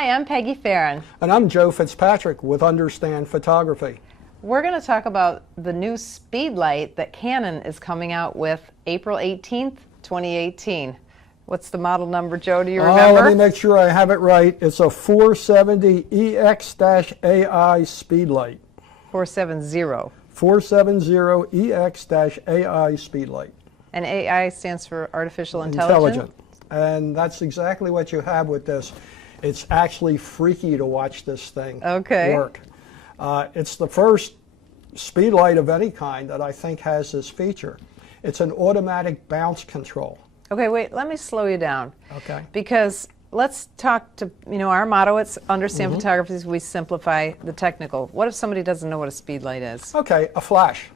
Hi, I'm Peggy Farron. And I'm Joe Fitzpatrick with Understand Photography. We're going to talk about the new Speedlite that Canon is coming out with April 18th, 2018. What's the model number, Joe? Do you remember? Let me make sure I have it right. It's a 470EX-AI Speedlite. 470. 470EX-AI Speedlite. And AI stands for Artificial Intelligence? And that's exactly what you have with this. It's actually freaky to watch this thing work. It's the first Speedlite of any kind that I think has this feature. It's an automatic bounce control. Okay, wait, let me slow you down. Okay. Because let's talk to, our motto at Understand Photography is we simplify the technical. What if somebody doesn't know what a Speedlite is? Okay, a flash.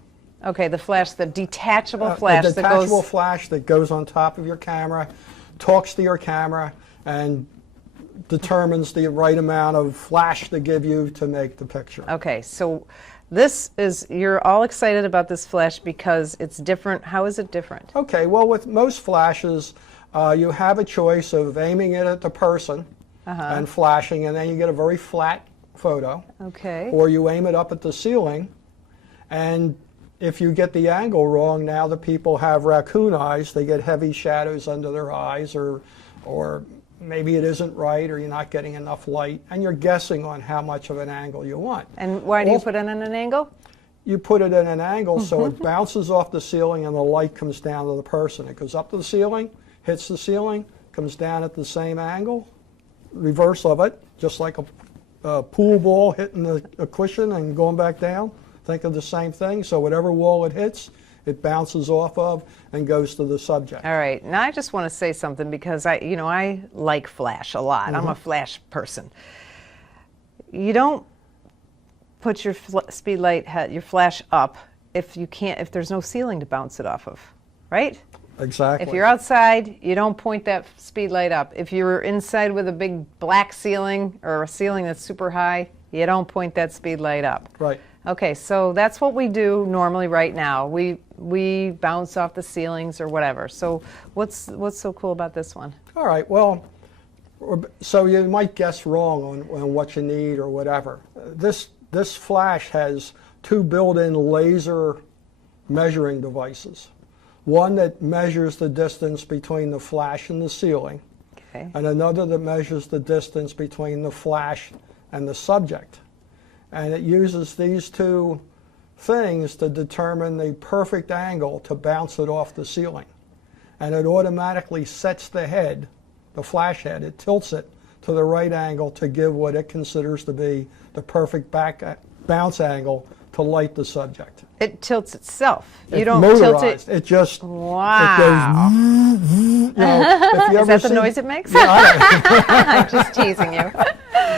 Okay, the flash, the detachable flash. The detachable flash that goes on top of your camera, talks to your camera, and determines the right amount of flash to give you to make the picture. Okay, so this is, you're all excited about this flash because it's different. How is it different? Okay, well, with most flashes, you have a choice of aiming it at the person and flashing, and then you get a very flat photo. Okay. Or you aim it up at the ceiling, and if you get the angle wrong, now the people have raccoon eyes. They get heavy shadows under their eyes, or maybe it isn't right, or you're not getting enough light, and you're guessing on how much of an angle you want. And why do you put it in an angle? You put it in an angle so it bounces off the ceiling and the light comes down to the person. It goes up to the ceiling, hits the ceiling, comes down at the same angle, reverse of it, just like a pool ball hitting a cushion and going back down. Think of the same thing. So whatever wall it hits, it bounces off of and goes to the subject. All right. Now I just want to say something because I like flash a lot. I'm a flash person. You don't put your Speedlite, your flash up if there's no ceiling to bounce it off of, right? Exactly. If you're outside, you don't point that Speedlite up. If you're inside with a big black ceiling or a ceiling that's super high, you don't point that Speedlite up. Right. Okay, so that's what we do normally right now. We bounce off the ceilings or whatever. So what's so cool about this one? All right, well, so you might guess wrong on what you need or whatever. This flash has two built-in laser measuring devices. One that measures the distance between the flash and the ceiling, and another that measures the distance between the flash and the subject. And it uses these two things to determine the perfect angle to bounce it off the ceiling. And it automatically sets the head, the flash head, it tilts it to the right angle to give what it considers to be the perfect bounce angle to light the subject. It tilts itself. You don't motorized. tilt it. It just wow. It goes. If you Is that the noise it makes? Yeah, I'm just teasing you.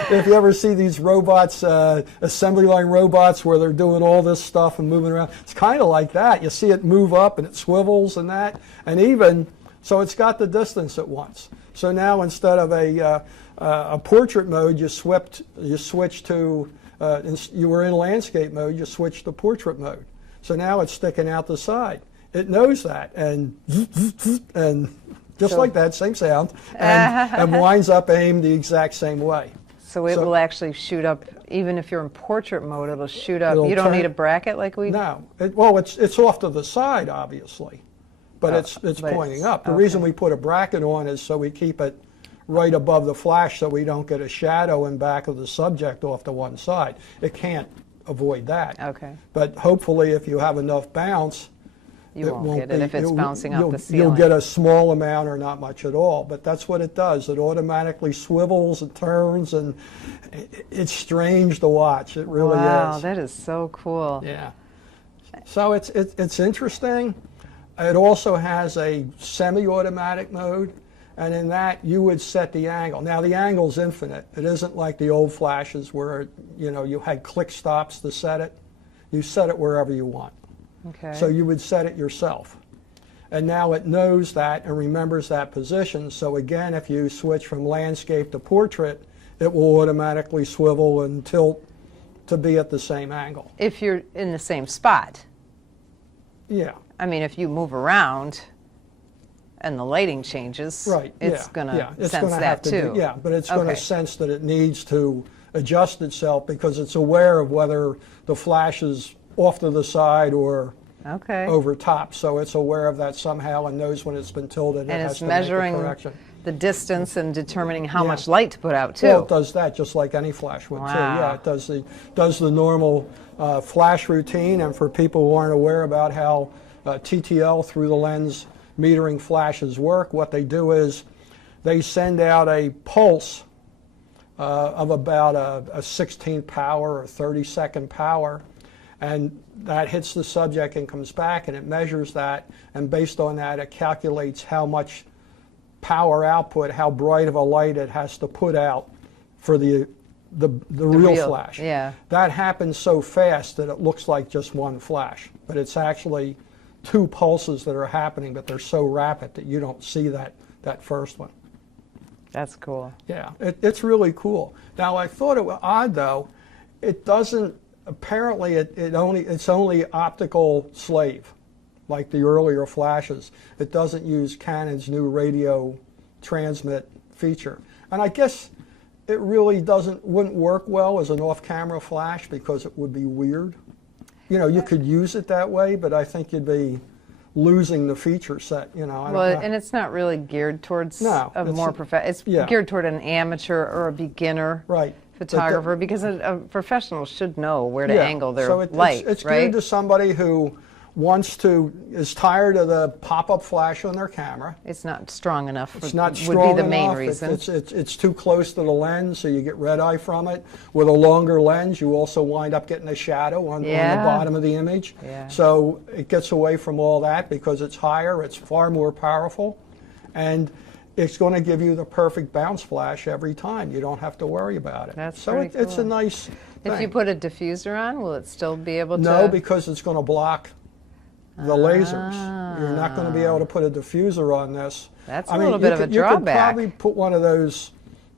If you ever see these robots, assembly line robots, where they're doing all this stuff and moving around, it's kind of like that. You see it move up and it swivels and that, and even so, it's got the distance it wants. So now instead of a portrait mode, you switch to you were in landscape mode, you switch to portrait mode. So now it's sticking out the side. It knows that, and just like that, same sound, and winds up aimed the exact same way. So it will actually shoot up, even if you're in portrait mode, it'll shoot up. You don't need a bracket like we do? No. Well, it's off to the side, obviously, but it's pointing up. The reason we put a bracket on is so we keep it right above the flash so we don't get a shadow in back of the subject off to one side. It can't avoid that. Okay. But hopefully if you have enough bounce, you won't get it if it's bouncing off the ceiling. You'll get a small amount or not much at all, but that's what it does. It automatically swivels and turns, and it's strange to watch. It really is. Wow, that is so cool. Yeah. So it's interesting. It also has a semi-automatic mode, and in that you would set the angle. Now the angle's infinite. It isn't like the old flashes where you had click stops to set it. You set it wherever you want. Okay. So you would set it yourself. And now it knows that and remembers that position. So again, if you switch from landscape to portrait, it will automatically swivel and tilt to be at the same angle. If you're in the same spot. Yeah. I mean, if you move around, and the lighting changes, Right. it's going to It's sense gonna that have to too. but it's going to Okay. sense that it needs to adjust itself because it's aware of whether the flash is off to the side or Okay. over top. So it's aware of that somehow and knows when it's been tilted. And it it's has to make a measuring correction. the distance and determining how Yeah. much light to put out too. Well, it does that just like any flash would too. Wow. Yeah, it does the normal flash routine. And for people who aren't aware about how TTL through the lens metering flashes work, what they do is they send out a pulse of about a 16th power or 32nd power, and that hits the subject and comes back, and it measures that, and based on that it calculates how much power output, how bright of a light it has to put out for the real flash. Yeah. That happens so fast that it looks like just one flash, but it's actually two pulses that are happening, but they're so rapid that you don't see that first one. That's cool. Yeah, it's really cool. Now I thought it was odd though, it doesn't, apparently it's only optical slave, like the earlier flashes. It doesn't use Canon's new radio transmit feature. And I guess it really wouldn't work well as an off-camera flash because it would be weird. You know, you could use it that way, but I think you'd be losing the feature set, you know. Well, and it's not really geared towards a more it's geared toward an amateur or a beginner photographer, because a professional should know where to angle their light, it's right? geared to somebody who is tired of the pop-up flash on their camera. It's not strong enough. It's not strong enough. Would be the main reason. It's too close to the lens, so you get red eye from it. With a longer lens, you also wind up getting a shadow on the bottom of the image. Yeah. So it gets away from all that because it's higher, it's far more powerful, and it's going to give you the perfect bounce flash every time. You don't have to worry about it. That's so pretty cool. It's a nice thing. If you put a diffuser on, will it still be able to? No, because it's going to block the lasers. You're not going to be able to put a diffuser on this. That's a little bit of a drawback. You could probably put one of those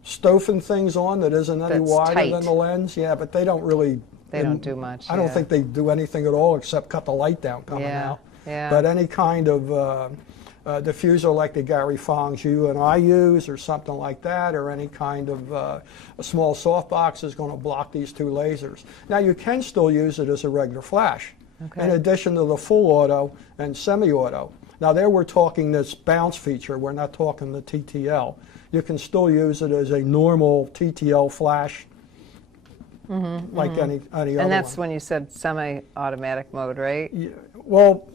Stoffen things on that isn't any wider than the lens. Yeah, but they don't really. They don't do much. I don't think they do anything at all except cut the light down coming out. Yeah. But any kind of diffuser like the Gary Fongs you and I use, or something like that, or any kind of a small softbox is going to block these two lasers. Now you can still use it as a regular flash. Okay. In addition to the full auto and semi-auto. Now there we're talking this bounce feature, we're not talking the TTL. You can still use it as a normal TTL flash, like any other one. And that's when you said semi-automatic mode, right? Yeah, well,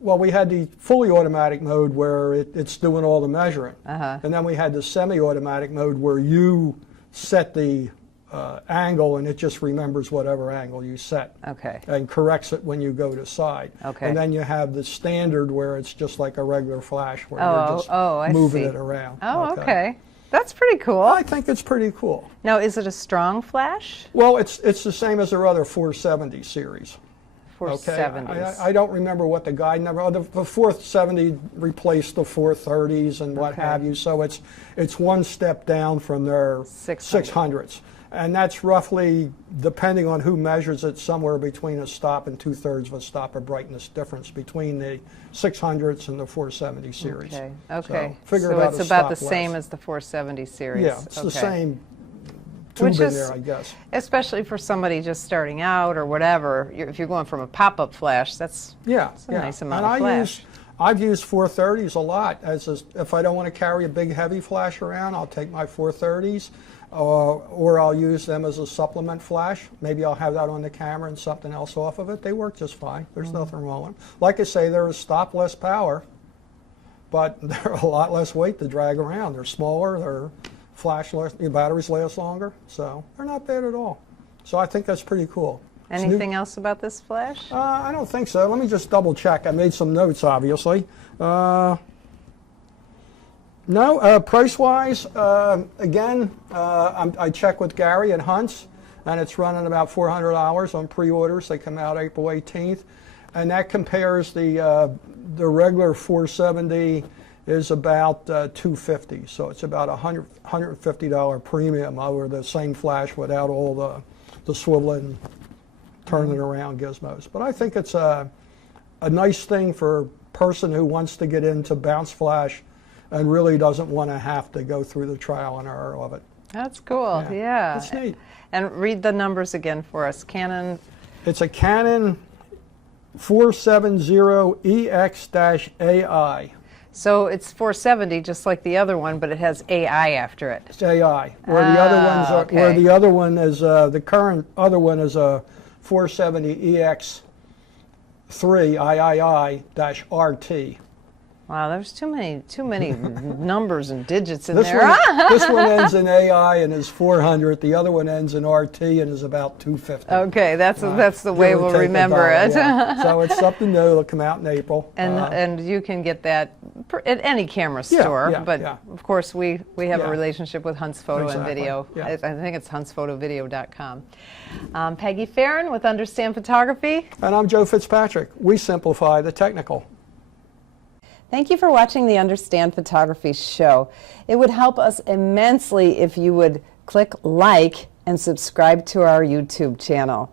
we had the fully automatic mode where it's doing all the measuring. And then we had the semi-automatic mode where you set the angle, and it just remembers whatever angle you set. Okay. And corrects it when you go to side. Okay. And then you have the standard where it's just like a regular flash where you're just moving it around. Oh, okay. That's pretty cool. I think it's pretty cool. Now, is it a strong flash? Well, it's the same as our other 470 series. 470s. Okay. I don't remember what the guide number. The 470 replaced the 430s and what have you. So it's one step down from their 600s. And that's roughly, depending on who measures it, somewhere between a stop and 2/3 of a stop of brightness difference between the 600s and the 470 series. Okay. Okay. So, it's about the same as the 470 series. Yeah, it's the same tube in there, I guess. Especially for somebody just starting out or whatever. If you're going from a pop-up flash, that's a nice amount of flash. I've used 430s a lot. If I don't want to carry a big heavy flash around, I'll take my 430s. Or I'll use them as a supplement flash. Maybe I'll have that on the camera and something else off of it. They work just fine. There's nothing wrong with them. Like I say, they're a stop less power, but they're a lot less weight to drag around. They're smaller, their batteries last longer, so they're not bad at all. So I think that's pretty cool. Anything else about this flash? I don't think so. Let me just double check. I made some notes, obviously. No, price-wise, again, I checked with Gary at Hunt's, and it's running about $400 on pre-orders. They come out April 18th, and that compares the regular 470 is about $250, so it's about $150 premium over the same flash without all the swiveling, turning around gizmos. But I think it's a nice thing for a person who wants to get into bounce flash and really doesn't want to have to go through the trial and error of it. That's cool. Yeah. That's neat. And read the numbers again for us. Canon. It's a Canon 470EX-AI. So it's 470, just like the other one, but it has AI after it. It's AI. Where the other ones are, where the other one is, the current other one is a 470EX3 III-RT. Wow, there's too many numbers and digits in This there. one, this one ends in AI and is 400. The other one ends in RT and is about 250. Okay, that's the way Give or we'll take remember $1, it. yeah. So it's something new. It'll come out in April. And you can get that at any camera store. But of course, we have a relationship with Hunt's Photo and Video. Yeah. I think it's huntsphotovideo.com. Peggy Farron with Understand Photography. And I'm Joe Fitzpatrick. We simplify the technical. Thank you for watching the Understand Photography show. It would help us immensely if you would click like and subscribe to our YouTube channel.